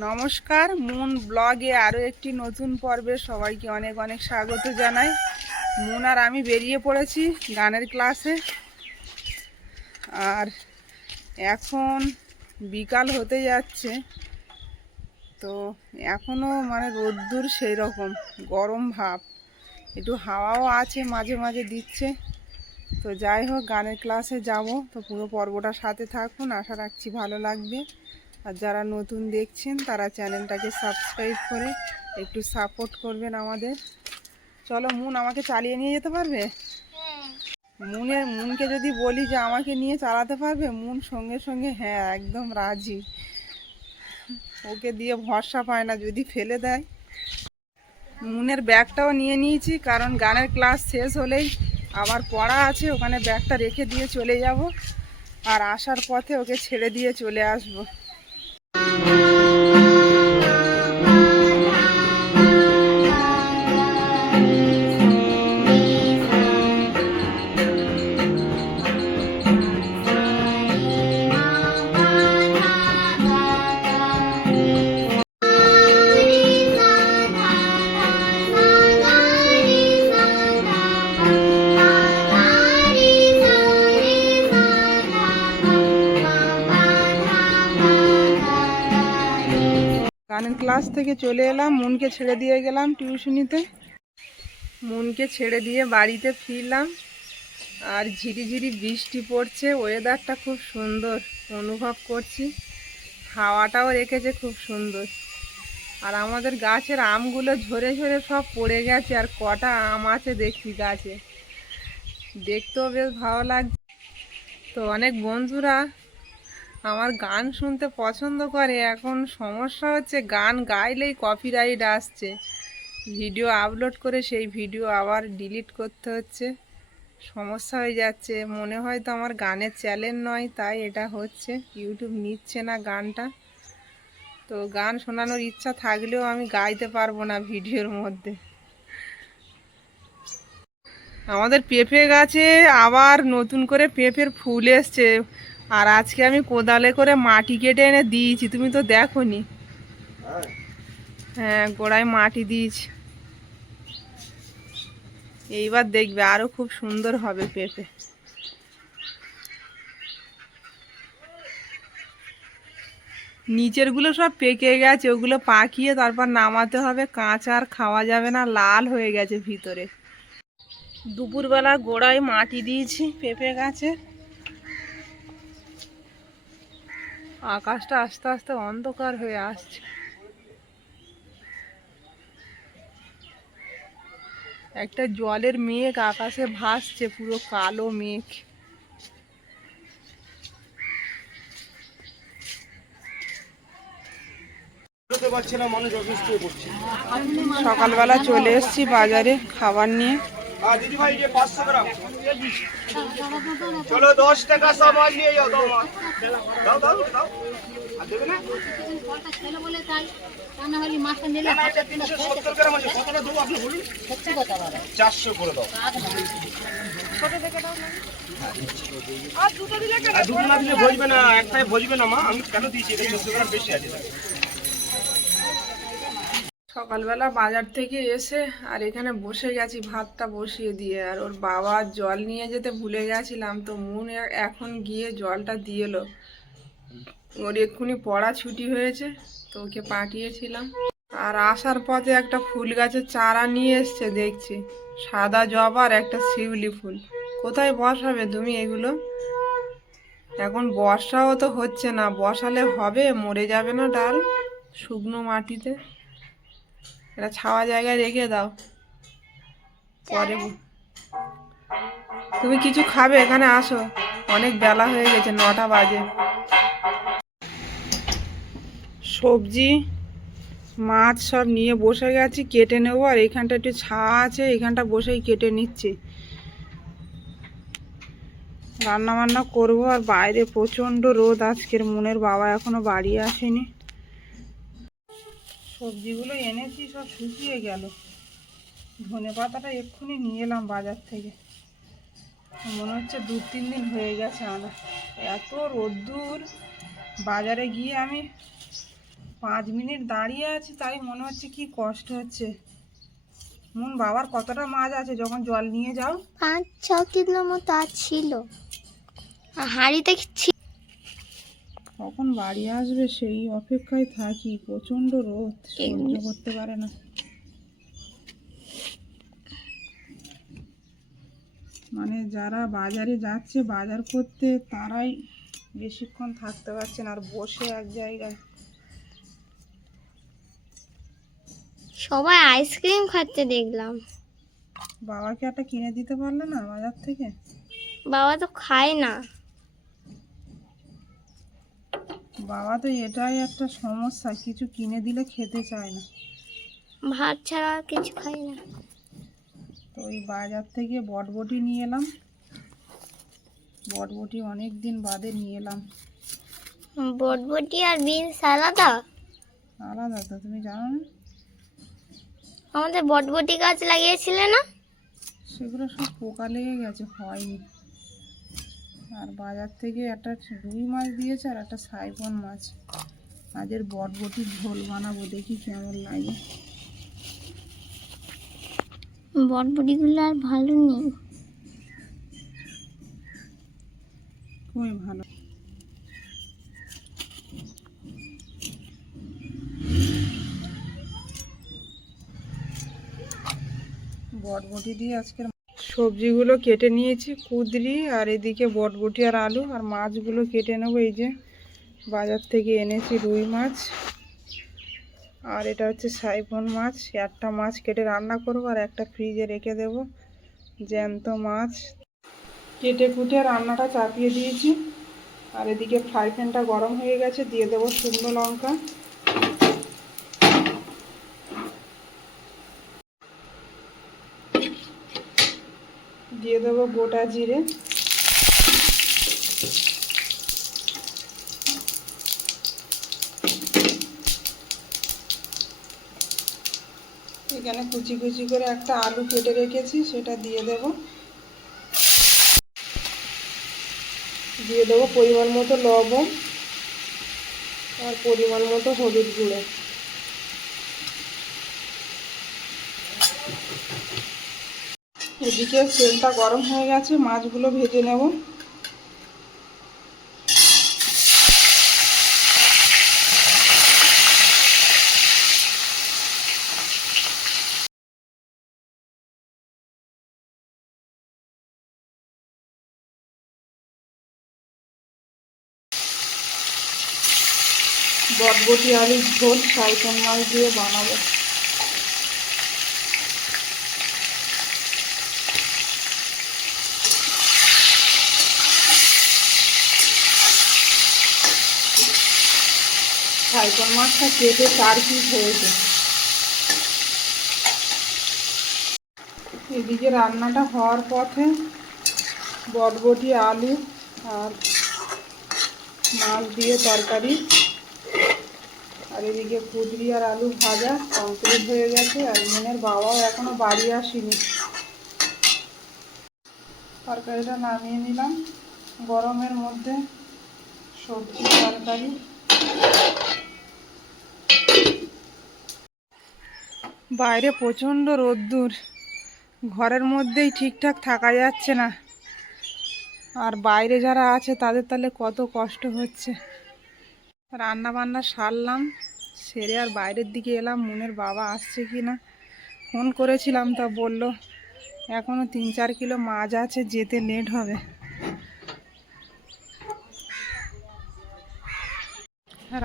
নমস্কার, মুন ব্লগে আরও একটি নতুন পর্বে সবাইকে অনেক অনেক স্বাগত জানাই। মুন আর আমি বেরিয়ে পড়েছি গানের ক্লাসে। আর এখন বিকাল হতে যাচ্ছে, তো এখনও মানে রোদ্দুর সেই রকম গরম ভাব। একটু হাওয়াও আছে, মাঝে মাঝে দিচ্ছে। তো যাই হোক, গানের ক্লাসে যাব। তো পুরো পর্বটা সাথে থাকুন, আশা রাখছি ভালো লাগবে। আর যারা নতুন দেখছেন, তারা চ্যানেলটাকে সাবস্ক্রাইব করে একটু সাপোর্ট করবেন আমাদের। চলো, মুন আমাকে চালিয়ে নিয়ে যেতে পারবে? মুনে মুনকে যদি বলি যে আমাকে নিয়ে চালাতে পারবে, মুন সঙ্গে সঙ্গে হ্যাঁ একদম রাজি। ওকে দিয়ে ভরসা পায় না, যদি ফেলে দেয়। মুনের ব্যাগটাও নিয়ে নিয়েছি, কারণ গানের ক্লাস শেষ হলেই আবার পড়া আছে, ওখানে ব্যাগটা রেখে দিয়ে চলে যাব। আর আসার পথে ওকে ছেড়ে দিয়ে চলে আসব। ক্লাস থেকে চলে এলাম, মনকে ছেড়ে দিয়ে গেলাম টিউশনিতে। মনকে ছেড়ে দিয়ে বাড়িতে ফিরলাম, আর ঝিরিঝিরি বৃষ্টি পড়ছে ওয়েদারটা খুব সুন্দর, অনুভব করছি। হাওয়াটাও রেখেছে খুব সুন্দর। আর আমাদের গাছের আমগুলো ঝরে ঝরে সব পড়ে গেছে, আর কটা আম আছে দেখি গাছে। দেখতেও বেশ ভালো লাগছে। তো অনেক বন্ধুরা আমার গান শুনতে পছন্দ করে, এখন সমস্যা হচ্ছে গান গাইলেই কপিরাইট আসছে। ভিডিও আপলোড করে সেই ভিডিও আবার ডিলিট করতে হচ্ছে। সমস্যা হয়ে যাচ্ছে। মনে হয় তো আমার গানের চ্যানেল নয়, তাই এটা হচ্ছে। ইউটিউব নিচ্ছে না গানটা। তো গান শোনানোর ইচ্ছা থাকলেও আমি গাইতে পারব না ভিডিওর মধ্যে। আমাদের পেঁপে গাছে আবার নতুন করে পেঁপের ফুল এসছে। আর আজকে আমি কোদালে করে মাটি কেটে এনে দিয়েছি, তুমি তো দেখোনি। হ্যাঁ গোড়ায় মাটি দিয়েছি। এইবার দেখবে আরও খুব সুন্দর হবে পেঁপে। নিচেরগুলো সব পেকে গেছে, ওগুলো পাকিয়ে তারপর নামাতে হবে, কাঁচা আর খাওয়া যাবে না, লাল হয়ে গেছে ভিতরে। দুপুরবেলা গোড়ায় মাটি দিয়েছি পেঁপে গাছে। আকাশটা আস্তে আস্তে অন্ধকার হয়ে আসছে। একটা জলের মেঘ আকাশে ভাসছে পুরো কালো মেঘ। সকালবেলা চলে এসেছি বাজারে খাবার নিয়ে। যে পাঁচশো গ্রাম। চলো, দশ টাকা নিয়ে চারশো করে দাও। দুটো দিলে ভজবে না, একটাই ভজবে না মা। আমি কেন দিয়েছি? বেশি আছে। সকালবেলা বাজার থেকে এসে আর এখানে বসে গেছি, ভাতটা বসিয়ে দিয়ে। আর ওর বাবা জল নিয়ে যেতে ভুলে গেছিলাম, তো মুন এখন গিয়ে জলটা দিয়ে এলো। ওর এক্ষুনি পড়া ছুটি হয়েছে, তো ওকে পাঠিয়েছিলাম। আর আসার পথে একটা ফুল গাছের চারা নিয়ে এসছে, দেখছি। সাদা জবা আর একটা শিউলি ফুল। কোথায় বসাবে তুমি এগুলো? এখন বর্ষাও তো হচ্ছে না, বসালে হবে, মরে যাবে না ডাল শুকনো মাটিতে। এটা ছাওয়া জায়গায় রেখে দাও। পরে তুমি কিছু খাবে? এখানে আসো। অনেক বেলা হয়ে গেছে নটা বাজে। সবজি মাছ সব নিয়ে বসে গেছি কেটে নেব। আর এখানটা একটু ছাওয়া আছে এখানটা বসেই কেটে নিচ্ছি। রান্না বান্না করব। আর বাইরে প্রচণ্ড রোদ আজকের মনের বাবা এখনও বাড়ি আসেনি। সবজিগুলো এনেছি সব শুকিয়ে গেল। ধনে পাতাটা এক্ষুনি নিয়ে এলাম বাজার থেকে। মনে হচ্ছে দু তিন দিন হয়ে গেছে আনা। এত রোদ্দুর। বাজারে গিয়ে আমি পাঁচ মিনিট দাঁড়িয়ে আছি, তাই মনে হচ্ছে কি কষ্ট হচ্ছে। মন বাবার কতটা মাছ আছে, যখন জল নিয়ে যাও। পাঁচ ছ কিলো মতো ছিল। হাঁড়িতে কখন বাড়ি আসবে সেই অপেক্ষায় থাকি প্রচণ্ড রোদ সহ্য করতে পারে না। মানে যারা বাজারে যাচ্ছে বাজার করতে তারাই বেশিক্ষণ থাকতে পারছে না আর বসে এক জায়গায়। সবাই আইসক্রিম খাচ্ছে দেখলাম। বাবাকে একটা কিনে দিতে পারলে না বাজার থেকে? বাবা তো খায় না। বাবা তো এটাই একটা সমস্যা কিছু কিনে দিলে খেতে চায় না। ভাত ছাড়া আর কিছু খাই না। তো ওই বাজার থেকে বটবটি নিয়ে এলাম। বটবটি অনেক দিন বাদে নিয়ে এলাম। বটবটি আর বিনস আলাদা? আলাদা তো তুমি জানো না? আমাদের বটবটি গাছ লাগিয়েছিলে না? সেগুলো সব পোকা লেগে গেছে হয়নি। আর বাজার থেকে একটা রুই মাছ দিয়েছে আর একটা সাইফন মাছ। আজের বটবটির ঝোল বানাবো দেখি কেমন লাগে। বটবটিগুলো আর ভালো নেই। খুবই ভালো। বটবটি দিয়ে আজকের সবজিগুলো কেটে নিয়েছি, কুদরি আর এদিকে বটবটি আর আলু আর মাছগুলো কেটে নেব, এই যে বাজার থেকে এনেছি রুই মাছ। আর এটা হচ্ছে সাইফন মাছ একটা মাছ কেটে রান্না করব আর একটা ফ্রিজে রেখে দেবো, জ্যান্ত মাছ। কেটে কুটে রান্নাটা চাপিয়ে দিয়েছি। আর এদিকে ফ্রাই প্যানটা গরম হয়ে গেছে, দিয়ে দেবো শুকনো লঙ্কা। দিয়ে দেবো গোটা জিরে। এখানে কুচি কুচি করে একটা আলু কেটে রেখেছি, সেটা দিয়ে দেবো। দিয়ে দেবো পরিমাণ মতো লবণ আর পরিমাণ মতো হলুদ গুঁড়ো। এদিকে তেলটা গরম হয়ে গেছে, মাছগুলো ভেজে নেব। বটবটি আলুর ঝোল সাইকন মাছ দিয়ে বানাবো। সাইকন মাছটা কেটে চার পিস হয়েছে? এদিকে রান্নাটা হওয়ার পথে বটবটি, আলু আর মাছ দিয়ে তরকারি। আর এদিকে কুদরি আর আলু ভাজা কমপ্লিট হয়ে গেছে আর মনের বাবাও এখনও বাড়ি আসেনি। তরকারিটা নামিয়ে নিলাম। গরমের মধ্যে সবজি, তরকারি বাইরে প্রচণ্ড রোদ্দুর। ঘরের মধ্যেই ঠিকঠাক থাকা যাচ্ছে না। আর বাইরে যারা আছে, তাদের তাহলে কত কষ্ট হচ্ছে। রান্না বান্না সারলাম, সেরে আর বাইরের দিকে এলাম, মনের বাবা আসছে কি না? ফোন করেছিলাম, তা বলল এখনও তিন চার কিলো মাছ আছে, যেতে লেট হবে।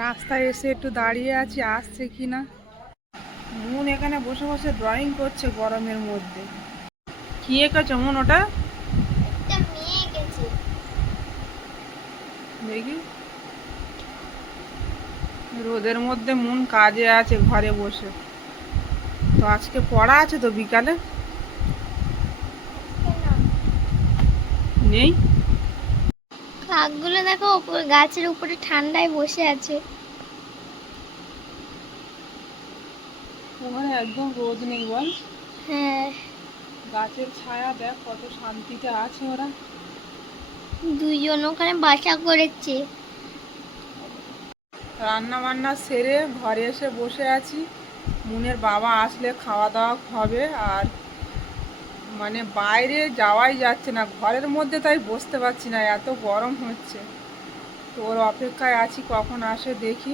রাস্তায় এসে একটু দাঁড়িয়ে আছি, আসছে কি না? মন এখানে বসে বসে ড্রয়িং করছে গরমের মধ্যে। কি এঁকেছ মন ওটা? দেখি। রোদের মধ্যে মন কাজে আছে ঘরে বসে। তো আজকে পড়া আছে তো বিকালে? নেই? কাকগুলো দেখো গাছের উপরে ঠান্ডায় বসে আছে। ওখানে একদম রোদ নেই বল? হ্যাঁ। গাছের ছায়া দেখ কত শান্তিতে আছে ওরা। দুইজন ওখানে বাসা করেছে। রান্না বান্না সেরে ঘরে এসে বসে আছি। মুনের বাবা আসলে খাওয়া দাওয়া হবে আর মানে বাইরে যাওয়াই যাচ্ছে না। ঘরের মধ্যে তাই বসতে পারছি না এত গরম হচ্ছে। তো ওর অপেক্ষায় আছি কখন আসে দেখি।